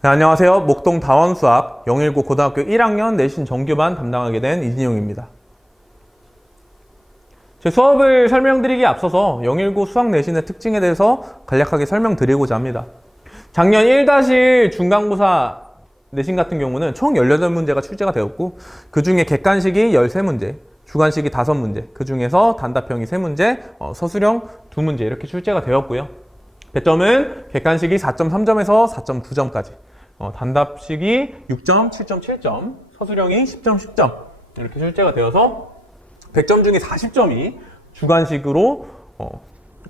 네, 안녕하세요. 목동 다원수학 019 고등학교 1학년 내신 정규반 담당하게 된 이진용입니다. 제 수업을 설명드리기에 앞서서 019 수학 내신의 특징에 대해서 간략하게 설명드리고자 합니다. 작년 1-1 중간고사 내신 같은 경우는 총 18문제가 출제가 되었고, 그 중에 객관식이 13문제, 주관식이 5문제, 그 중에서 단답형이 3문제, 서술형 2문제 이렇게 출제가 되었고요. 배점은 객관식이 4.3점에서 4.9점까지, 단답식이 6점, 7.7점, 서술형이 10점, 10점 이렇게 출제가 되어서 100점 중에 40점이 주관식으로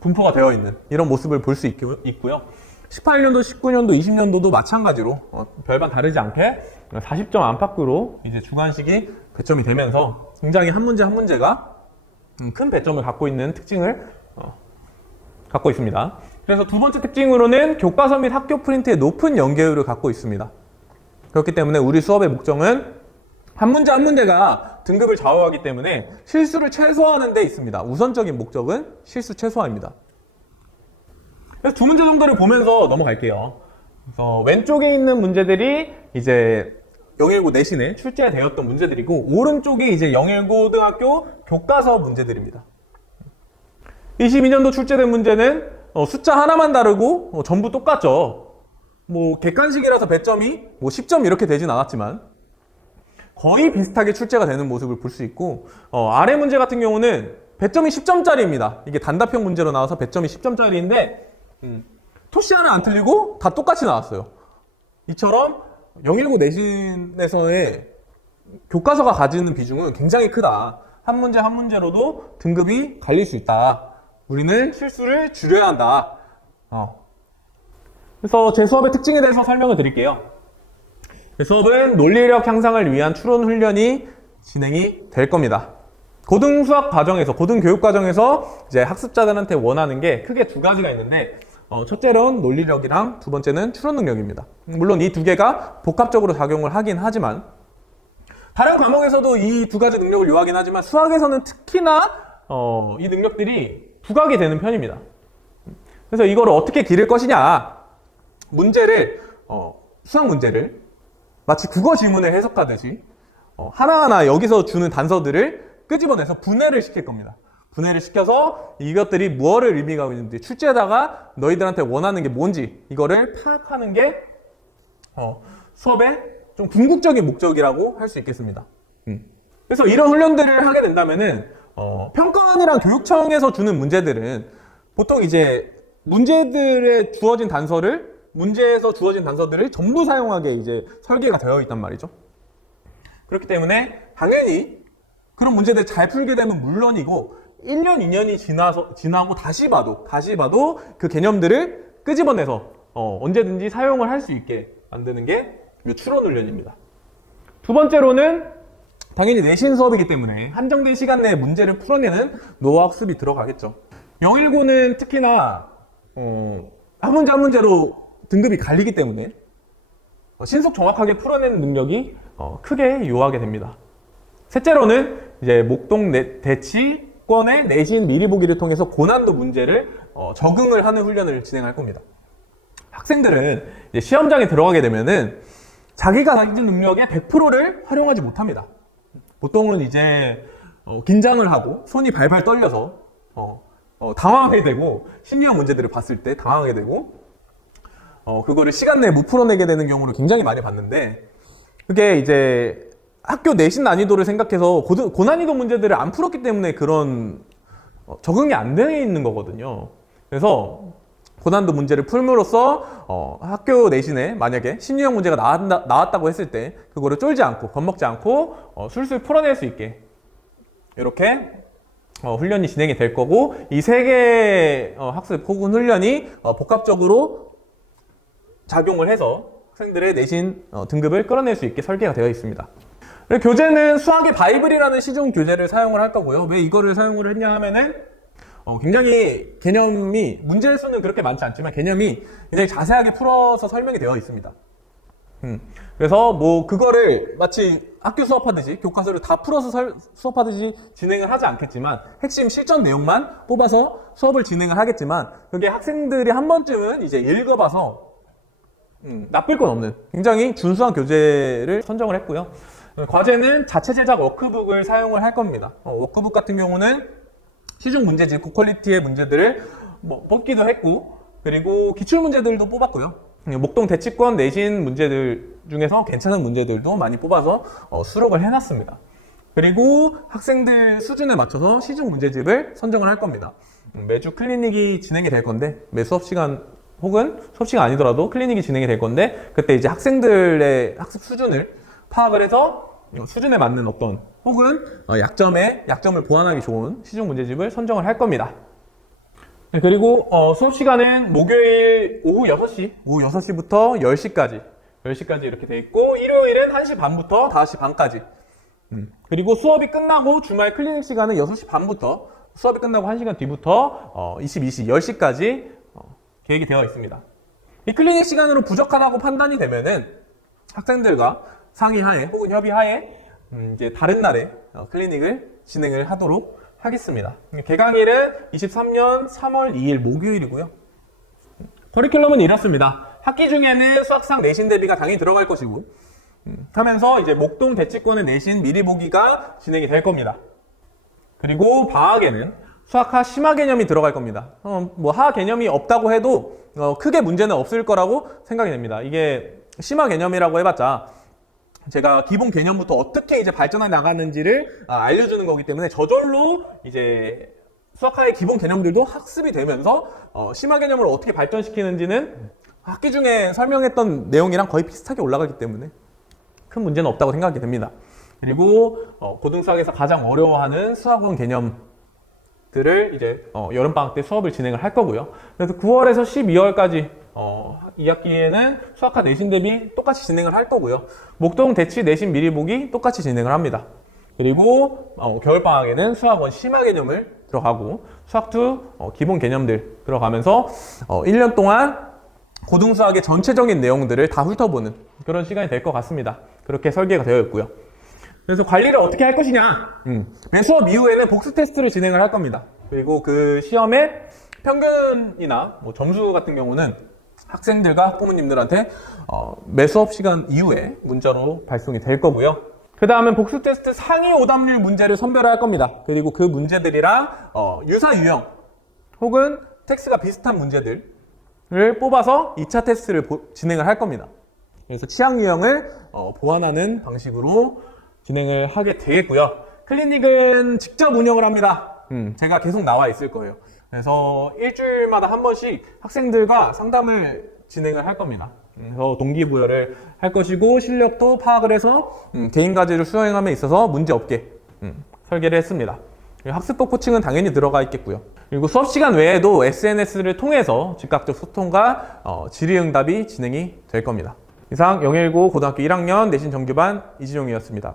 분포가 되어 있는 이런 모습을 볼 수 있고요. 18년도, 19년도, 20년도도 마찬가지로 별반 다르지 않게 40점 안팎으로 이제 주관식이 배점이 되면서 굉장히 한 문제 한 문제가 큰 배점을 갖고 있는 특징을 갖고 있습니다. 그래서 두 번째 특징으로는 교과서 및 학교 프린트의 높은 연계율을 갖고 있습니다. 그렇기 때문에 우리 수업의 목적은 한 문제 한 문제가 등급을 좌우하기 때문에 실수를 최소화하는 데 있습니다. 우선적인 목적은 실수 최소화입니다. 그래서 두 문제 정도를 보면서 넘어갈게요. 그래서 왼쪽에 있는 문제들이 이제 019 내신에 출제되었던 문제들이고, 오른쪽이 이제 019 고등학교 교과서 문제들입니다. 22년도 출제된 문제는 숫자 하나만 다르고 전부 똑같죠. 뭐 객관식이라서 배점이 10점 이렇게 되진 않았지만 거의 비슷하게 출제가 되는 모습을 볼 수 있고, 아래 문제 같은 경우는 배점이 10점짜리입니다. 이게 단답형 문제로 나와서 배점이 10점짜리인데 토시 하나 안 틀리고 다 똑같이 나왔어요. 이처럼 019 내신에서의 교과서가 가지는 비중은 굉장히 크다. 한 문제 한 문제로도 등급이 갈릴 수 있다. 우리는 실수를 줄여야 한다. 그래서 제 수업의 특징에 대해서 설명을 드릴게요. 제 수업은 논리력 향상을 위한 추론 훈련이 진행이 될 겁니다. 고등수학 과정에서, 고등교육 과정에서 이제 학습자들한테 원하는 게 크게 두 가지가 있는데, 첫째로는 논리력이랑 두 번째는 추론 능력입니다. 물론 이 두 개가 복합적으로 작용을 하긴 하지만, 다른 과목에서도 이 두 가지 능력을 요하긴 하지만 수학에서는 특히나 이 능력들이 부각이 되는 편입니다. 그래서 이거를 어떻게 기를 것이냐, 문제를 수학 문제를 마치 국어 지문을 해석하듯이 하나하나 여기서 주는 단서들을 끄집어내서 분해를 시킬 겁니다. 분해를 시켜서 이것들이 무엇을 의미하고 있는지, 출제자가 너희들한테 원하는 게 뭔지 이거를 파악하는 게 수업의 좀 궁극적인 목적이라고 할 수 있겠습니다. 그래서 이런 훈련들을 하게 된다면은 평가원이랑 교육청에서 주는 문제들은 보통 이제 문제들에 주어진 단서를, 문제에서 주어진 단서들을 전부 사용하게 이제 설계가 되어 있단 말이죠. 그렇기 때문에 당연히 그런 문제들 잘 풀게 되면 물론이고, 1년, 2년이 지나고 다시 봐도 그 개념들을 끄집어내서 언제든지 사용을 할 수 있게 만드는 게 추론 훈련입니다. 두 번째로는 당연히 내신 수업이기 때문에 한정된 시간 내에 문제를 풀어내는 노하 학습이 들어가겠죠. 019는 특히나 한 문제 한 문제로 등급이 갈리기 때문에 신속 정확하게 풀어내는 능력이 크게 요하게 됩니다. 셋째로는 이제 목동 대치권의 내신 미리 보기를 통해서 고난도 문제를 적응을 하는 훈련을 진행할 겁니다. 학생들은 이제 시험장에 들어가게 되면은 자기가 가진 능력의 100%를 활용하지 못합니다. 보통은 이제 긴장을 하고 손이 발발 떨려서 당황하게 되고, 심리학 문제들을 봤을 때 당황하게 되고, 그거를 시간 내에 못 풀어내게 되는 경우를 굉장히 많이 봤는데, 그게 이제 학교 내신 난이도를 생각해서 고난이도 문제들을 안 풀었기 때문에 그런 적응이 안 되어 있는 거거든요. 그래서 고난도 문제를 풀므로써 학교 내신에 만약에 심리학 문제가 나왔다고 했을 때 그거를 쫄지 않고 겁먹지 않고 술술 풀어낼 수 있게 이렇게 훈련이 진행이 될 거고, 이 세 개의 학습 혹은 훈련이 복합적으로 작용을 해서 학생들의 내신 등급을 끌어낼 수 있게 설계가 되어 있습니다. 교재는 수학의 바이블이라는 시중 교재를 사용을 할 거고요. 왜 이거를 사용을 했냐 하면은 굉장히 개념이, 문제 수는 그렇게 많지 않지만 개념이 굉장히 자세하게 풀어서 설명이 되어 있습니다. 그래서 뭐 그거를 마치 학교 수업하듯이 교과서를 다 풀어서 수업하듯이 진행을 하지 않겠지만, 핵심 실전 내용만 뽑아서 수업을 진행을 하겠지만, 그게 학생들이 한 번쯤은 이제 읽어봐서 나쁠 건 없는 굉장히 준수한 교재를 선정을 했고요. 과제는 자체 제작 워크북을 사용을 할 겁니다. 워크북 같은 경우는 시중 문제집, 고퀄리티의 문제들을 뽑기도 했고, 그리고 기출 문제들도 뽑았고요. 목동 대치권 내신 문제들 중에서 괜찮은 문제들도 많이 뽑아서 수록을 해놨습니다. 그리고 학생들 수준에 맞춰서 시중 문제집을 선정을 할 겁니다. 매주 클리닉이 진행이 될 건데, 매 수업 시간 혹은 수업 시간 아니더라도 클리닉이 진행이 될 건데, 그때 이제 학생들의 학습 수준을 파악을 해서 수준에 맞는 어떤 혹은 약점을 보완하기 좋은 시중 문제집을 선정을 할 겁니다. 네, 그리고 수업 시간은 목요일 오후 6시부터 10시까지 이렇게 돼 있고, 일요일은 1시 반부터 5시 반까지. 그리고 수업이 끝나고 주말 클리닉 시간은 6시 반부터 수업이 끝나고 1시간 뒤부터 22시, 10시까지 계획이 되어 있습니다. 이 클리닉 시간으로 부족하다고 판단이 되면은 학생들과 상의하에 혹은 협의하에 이제 다른 날에 클리닉을 진행을 하도록 하겠습니다. 개강일은 23년 3월 2일 목요일이고요. 커리큘럼은 이렇습니다. 학기 중에는 수학상 내신 대비가 당연히 들어갈 것이고, 하면서 이제 목동 대치권의 내신 미리 보기가 진행이 될 겁니다. 그리고 방학에는 수학하 심화 개념이 들어갈 겁니다. 하 개념이 없다고 해도 크게 문제는 없을 거라고 생각이 됩니다. 이게 심화 개념이라고 해봤자 제가 기본 개념부터 어떻게 이제 발전해 나가는지를 알려주는 거기 때문에 저절로 이제 수학하의 기본 개념들도 학습이 되면서 심화 개념을 어떻게 발전시키는지는 학기 중에 설명했던 내용이랑 거의 비슷하게 올라가기 때문에 큰 문제는 없다고 생각이 됩니다. 그리고 고등수학에서 가장 어려워하는 수학원 개념들을 이제 여름방학 때 수업을 진행을 할 거고요. 그래서 9월에서 12월까지 2학기에는 수학하 내신 대비 똑같이 진행을 할 거고요. 목동 대치 내신 미리 보기 똑같이 진행을 합니다. 그리고 겨울방학에는 수학원 심화 개념을 들어가고 수학2 기본 개념들 들어가면서 1년 동안 고등수학의 전체적인 내용들을 다 훑어보는 그런 시간이 될 것 같습니다. 그렇게 설계가 되어 있고요. 그래서 관리를 어떻게 할 것이냐, 매 수업 이후에는 복수 테스트를 진행을 할 겁니다. 그리고 그 시험의 평균이나 점수 같은 경우는 학생들과 학부모님들한테 매 수업 시간 이후에 문자로 발송이 될 거고요. 그 다음은 복수 테스트 상위 오답률 문제를 선별할 겁니다. 그리고 그 문제들이랑 유사 유형 혹은 텍스가 비슷한 문제들을 뽑아서 2차 테스트를 진행을 할 겁니다. 그래서 취향 유형을 보완하는 방식으로 진행을 하게 되겠고요. 클리닉은 직접 운영을 합니다. 제가 계속 나와 있을 거예요. 그래서 일주일마다 한 번씩 학생들과 상담을 진행을 할 겁니다. 그래서 동기부여를 할 것이고 실력도 파악을 해서 개인과제를 수행함에 있어서 문제없게 설계를 했습니다. 학습법 코칭은 당연히 들어가 있겠고요. 그리고 수업시간 외에도 SNS를 통해서 즉각적 소통과 질의응답이 진행이 될 겁니다. 이상 019 고등학교 1학년 내신 정규반 이진용이었습니다.